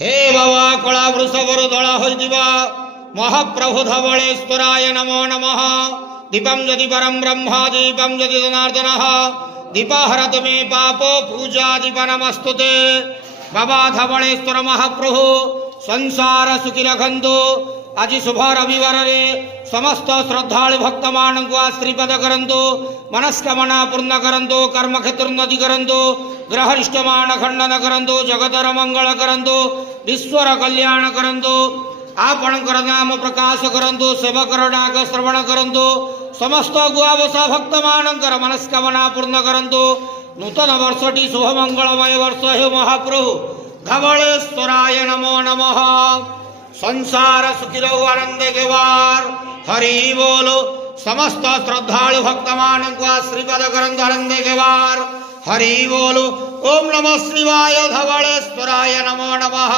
हे बाबा कला वृषभर दला होइदिबा महाप्रभु धवलेश्वराय नमो नमः। दीपम यदि परम ब्रह्म दीपम यदि जनार्दन दीपहरत मे पापो पूजा दीप नमस्तुते। बाबा धवलेश्वर महाप्रभु संसार सुखी रखंतु। आज शुभ रविवार रे समस्त श्रद्धालु भक्त मान को आशीर्वाद करंतु, मनस्कामना पूर्ण करंतु, कर्म क्षेत्र उन्नति करंतु, ग्रहरिष्ट मान खंडन करंतु, जगतर मंगल करंतु, विश्वर कल्याण करंतु, आपणकर नाम प्रकाश करंतु, सेवकर डाक श्रवण करंतु, समस्त गुआवसा भक्त मानकर मनस्कामना पूर्ण करंतु। नूतन वर्षटी शुभ मंगलमय वर्ष हे महाप्रभु धवलेश्वराय नमो नमः। संसार सुखी रहो आनंद केवार हरि बोलो। समस्त श्रद्धालु भक्त मान को आशीर्वाद करंतु आनंद केवार हरि बोलो। ओम नमः शिवाय धवलेश्वराय नमो नमः।